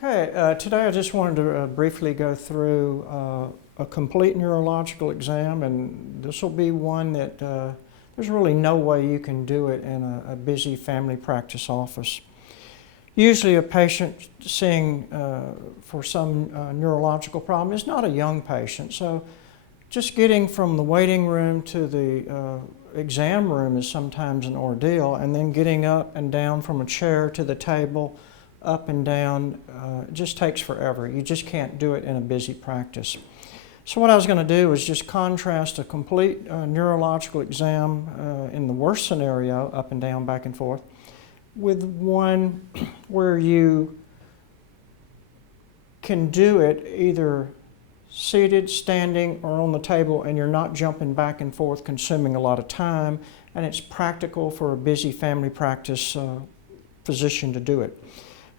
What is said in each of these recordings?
Okay, today I just wanted to briefly go through a complete neurological exam, and this will be one that there's really no way you can do it in a busy family practice office. Usually a patient seeing for some neurological problem is not a young patient, so just getting from the waiting room to the exam room is sometimes an ordeal, and then getting up and down from a chair to the table, up and down, it just takes forever. You just can't do it in a busy practice. So what I was going to do is just contrast a complete neurological exam in the worst scenario, up and down, back and forth, with one where you can do it either seated, standing, or on the table, and you're not jumping back and forth, consuming a lot of time, and it's practical for a busy family practice physician to do it.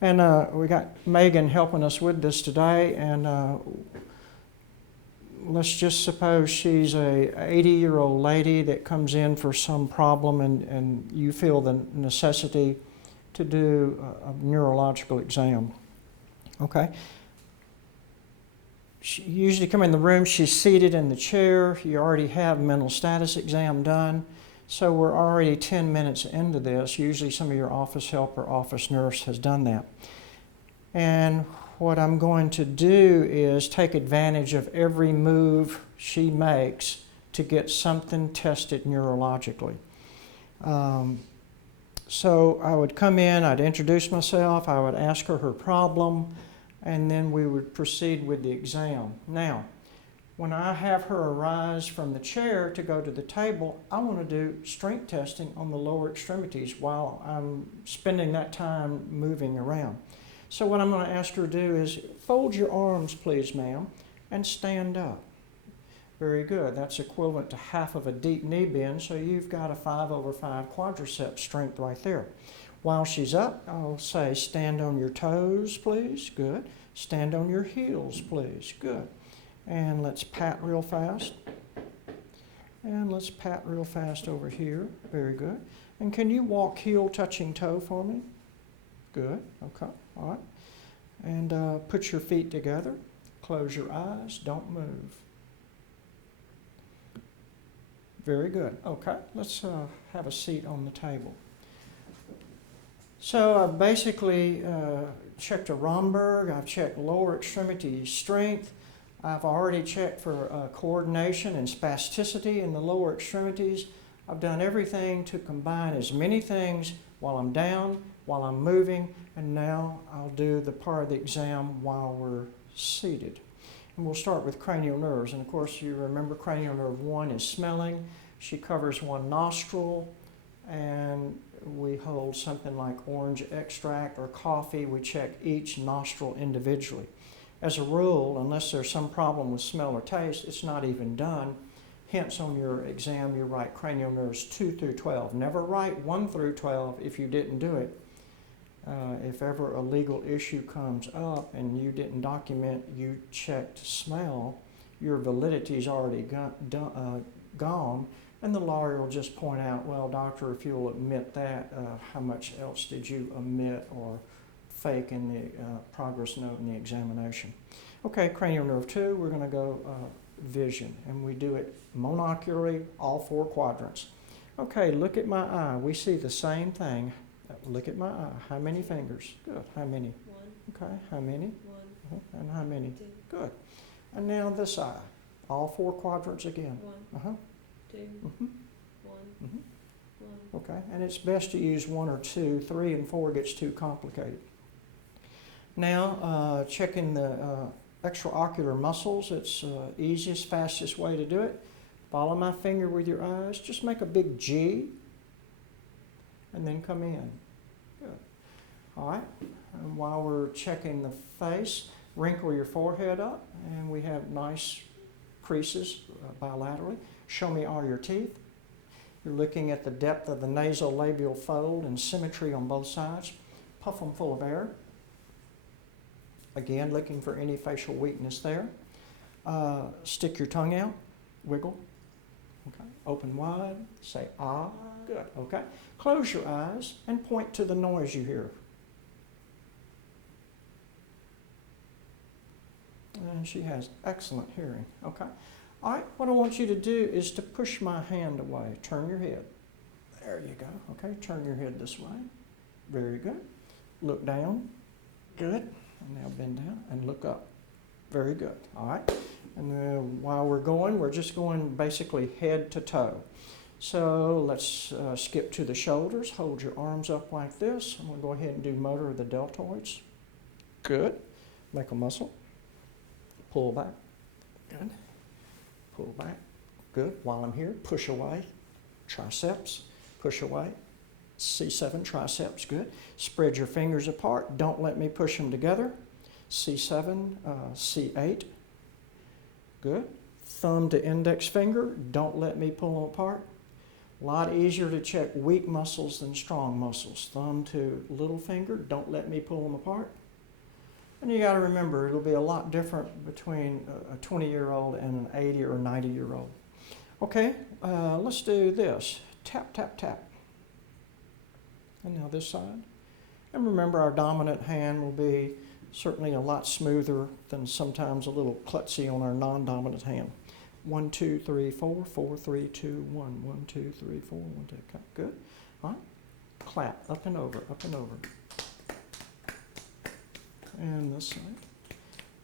And we got Megan helping us with this today, and let's just suppose she's a 80-year-old lady that comes in for some problem, and you feel the necessity to do a neurological exam. Okay? She usually come in the room, she's seated in the chair, you already have mental status exam done, so we're already 10 minutes into this. Usually some of your office help or office nurse has done that. And what I'm going to do is take advantage of every move she makes to get something tested neurologically. So I would come in, I'd introduce myself, I would ask her her problem, and then we would proceed with the exam. Now, when I have her arise from the chair to go to the table, I want to do strength testing on the lower extremities while I'm spending that time moving around. So what I'm going to ask her to do is fold your arms, please, ma'am, and stand up. Very good. That's equivalent to half of a deep knee bend, so you've got a 5/5 quadricep strength right there. While she's up, I'll say, stand on your toes, please. Good. Stand on your heels, please. Good. And let's pat real fast. And let's pat real fast over here. Very good. And can you walk heel touching toe for me? Good. Okay. All right. And put your feet together. Close your eyes. Don't move. Very good. Okay. Let's have a seat on the table. So I've basically checked a Romberg. I've checked lower extremity strength. I've already checked for coordination and spasticity in the lower extremities. I've done everything to combine as many things while I'm down, while I'm moving, and now I'll do the part of the exam while we're seated. And we'll start with cranial nerves. And of course, you remember cranial nerve 1 is smelling. She covers one nostril, and we hold something like orange extract or coffee. We check each nostril individually. As a rule, unless there's some problem with smell or taste, it's not even done. Hence, on your exam, you write cranial nerves 2 through 12. Never write 1 through 12 if you didn't do it. If ever a legal issue comes up and you didn't document you checked smell, your validity is already gone, and the lawyer will just point out, well, doctor, if you'll admit that, how much else did you omit or fake in the progress note in the examination? Okay, cranial nerve 2, we're going to go vision, and we do it monocularly, all 4 quadrants. Okay, look at my eye. We see the same thing. Look at my eye. How many fingers? Good. How many? 1. Okay, how many? 1. And how many? 2. Good. And now this eye. All 4 quadrants again. 1. 2. 1. 1. Okay, and it's best to use 1 or 2. 3 and 4 gets too complicated. Now, checking the extraocular muscles. It's the easiest, fastest way to do it. Follow my finger with your eyes. Just make a big G, and then come in. Good. All right. And while we're checking the face, wrinkle your forehead up, and we have nice creases bilaterally. Show me all your teeth. You're looking at the depth of the nasolabial fold and symmetry on both sides. Puff them full of air. Again, looking for any facial weakness there. Stick your tongue out. Wiggle. Okay. Open wide. Say ah. Good. Okay. Close your eyes and point to the noise you hear. and she has excellent hearing. Okay? All right, what I want you to do is to push my hand away. Turn your head. There you go. Okay, turn your head this way. Very good. Look down. Good. And now bend down and look up. Very good. All right. And then while we're going, we're just going basically head to toe. So let's skip to the shoulders. Hold your arms up like this. I'm going to go ahead and do motor of the deltoids. Good. Make a muscle. Pull back. Good. Pull back. Good. While I'm here, push away. Triceps. Push away. C7 triceps. Good. Spread your fingers apart. Don't let me push them together. C7, C8. Good. Thumb to index finger. Don't let me pull them apart. A lot easier to check weak muscles than strong muscles. Thumb to little finger. Don't let me pull them apart. And you got to remember, it'll be a lot different between a 20-year-old and an 80 or 90-year-old. Okay, let's do this. Tap, tap, tap. And now this side. And remember, our dominant hand will be certainly a lot smoother than sometimes a little klutzy on our non-dominant hand. 1, 2, 3, 4, 4, 3, 2, 1. 1, 2, 3, 4, 1, 2. Okay, good. All right. Clap, up and over, up and over. And this side.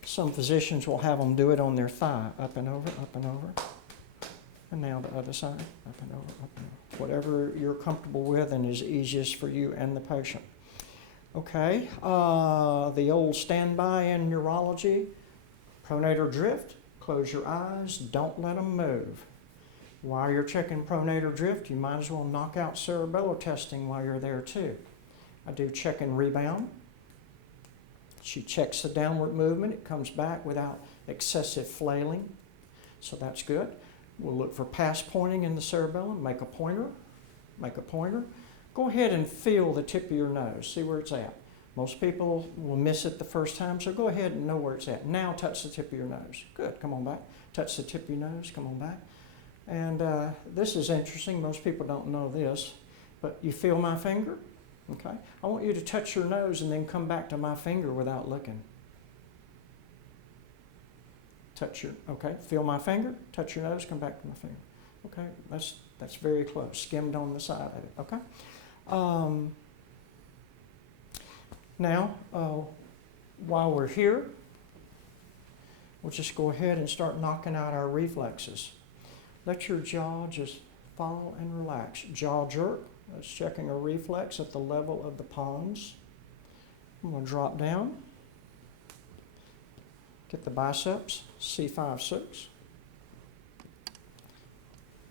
Some physicians will have them do it on their thigh, up and over, up and over. And now the other side, up and over, up and over. Whatever you're comfortable with and is easiest for you and the patient. Okay, the old standby in neurology, pronator drift, close your eyes, don't let them move. While you're checking pronator drift, you might as well knock out cerebellar testing while you're there too. I do check and rebound. She checks the downward movement, it comes back without excessive flailing, so that's good. We'll look for pass pointing in the cerebellum, make a pointer, make a pointer. Go ahead and feel the tip of your nose, see where it's at. Most people will miss it the first time, so go ahead and know where it's at. Now touch the tip of your nose. Good, come on back. Touch the tip of your nose, come on back. And this is interesting, most people don't know this, but you feel my finger? Okay, I want you to touch your nose and then come back to my finger without looking. Touch your, okay, feel my finger, touch your nose, come back to my finger. Okay, that's very close, skimmed on the side of it, okay? Now, while we're here, we'll just go ahead and start knocking out our reflexes. Let your jaw just fall and relax. Jaw jerk. That's checking a reflex at the level of the palms. I'm going to drop down. Get the biceps, C5, 6.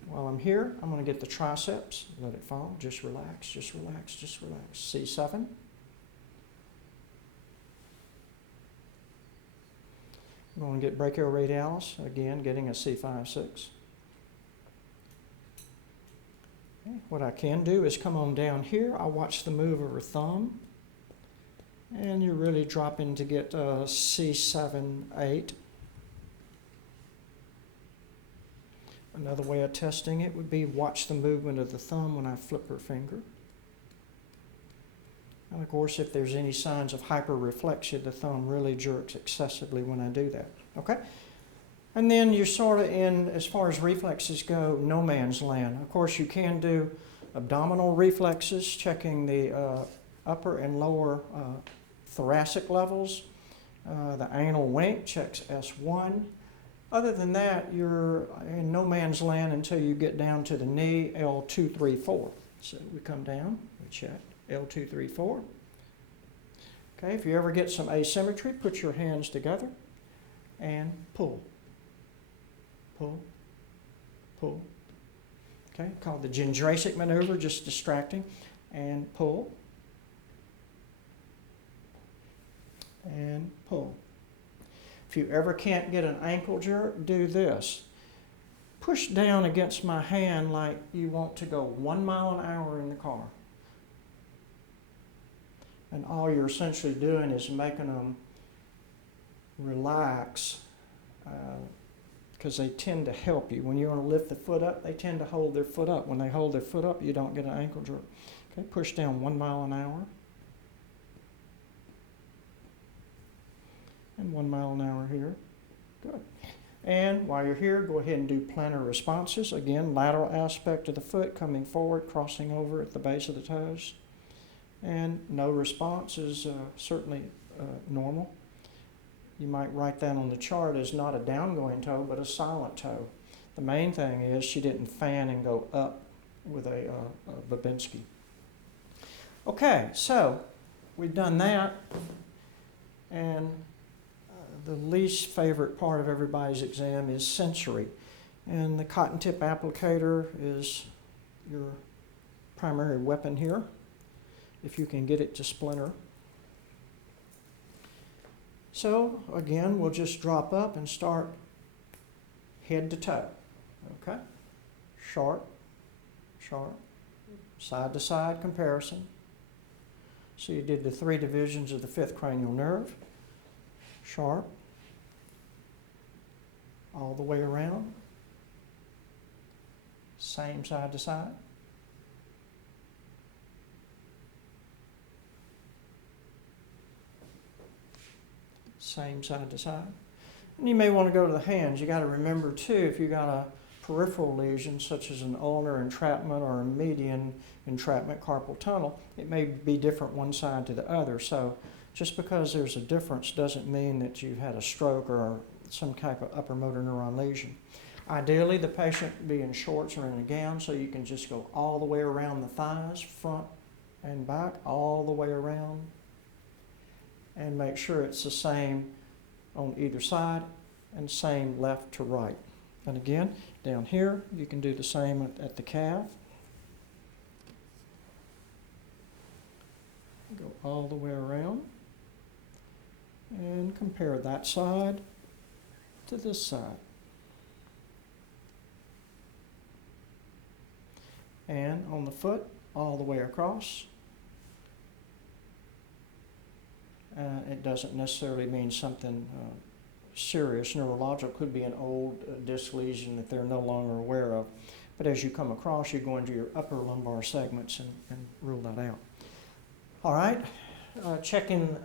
While I'm here, I'm going to get the triceps. Let it fall. Just relax, just relax, just relax. C7. I'm going to get brachioradialis. Again, getting a C5, 6. Okay. What I can do is come on down here. I'll watch the move of her thumb. And you're really dropping to get C7, 8. Another way of testing it would be watch the movement of the thumb when I flip her finger. And of course, if there's any signs of hyperreflexia, the thumb really jerks excessively when I do that. Okay? And then you're sort of in, as far as reflexes go, no man's land. Of course, you can do abdominal reflexes, checking the upper and lower thoracic levels. The anal wink checks S1. Other than that, you're in no man's land until you get down to the knee, L2, 3, 4. So we come down, we check L2, 3, 4. Okay, if you ever get some asymmetry, put your hands together and pull. Pull, pull. Okay, called the Gendrasic maneuver, just distracting. And pull. And pull. If you ever can't get an ankle jerk, do this. Push down against my hand like you want to go 1 mile an hour in the car. And all you're essentially doing is making them relax because they tend to help you. When you want to lift the foot up, they tend to hold their foot up. When they hold their foot up, you don't get an ankle jerk. Okay, push down 1 mile an hour. And 1 mile an hour here. Good. And while you're here, go ahead and do plantar responses. Again, lateral aspect of the foot coming forward, crossing over at the base of the toes. And no response is certainly normal. You might write that on the chart as not a downgoing toe, but a silent toe. The main thing is she didn't fan and go up with a Babinski. Okay, so we've done that. And the least favorite part of everybody's exam is sensory. And the cotton tip applicator is your primary weapon here, if you can get it to splinter. So again, we'll just drop up and start head to toe. Okay? Sharp, sharp, side to side comparison. So you did the 3 divisions of the 5th cranial nerve. Sharp, all the way around, same side to side. Same side to side. And you may want to go to the hands. You got to remember too, if you got a peripheral lesion such as an ulnar entrapment or a median entrapment carpal tunnel, it may be different one side to the other. So just because there's a difference doesn't mean that you've had a stroke or some type of upper motor neuron lesion. Ideally, the patient be in shorts or in a gown, so you can just go all the way around the thighs, front and back, all the way around, and make sure it's the same on either side and same left to right. And again, down here, you can do the same at the calf. Go all the way around and compare that side to this side. And on the foot, all the way across. It doesn't necessarily mean something serious. Neurological could be an old disc lesion that they're no longer aware of. But as you come across, you go into your upper lumbar segments and rule that out. All right, checking,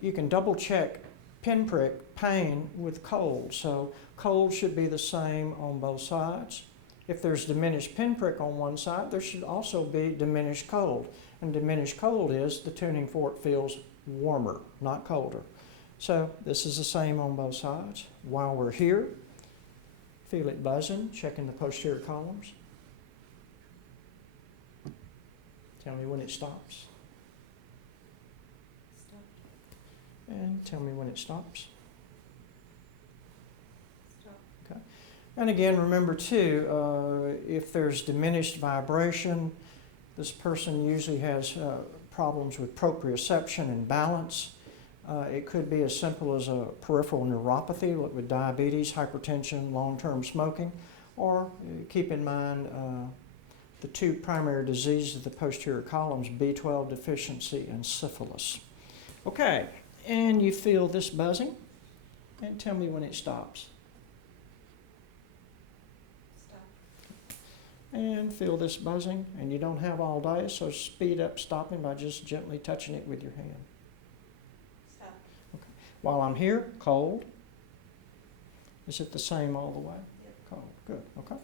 you can double check pinprick pain with cold. So cold should be the same on both sides. If there's diminished pinprick on one side, there should also be diminished cold. And diminished cold is the tuning fork feels warmer, not colder. So this is the same on both sides. While we're here, feel it buzzing, checking the posterior columns. Tell me when it stops. Stop. And tell me when it stops. Stop. Okay. And again, remember too, if there's diminished vibration, this person usually has problems with proprioception and balance. It could be as simple as a peripheral neuropathy with diabetes, hypertension, long-term smoking, or keep in mind the 2 primary diseases of the posterior columns, B12 deficiency and syphilis. Okay, and you feel this buzzing, and tell me when it stops. And feel this buzzing, and you don't have all day, so speed up stopping by just gently touching it with your hand. Stop. Okay. While I'm here, cold. Is it the same all the way? Yep. Cold. Good. Okay.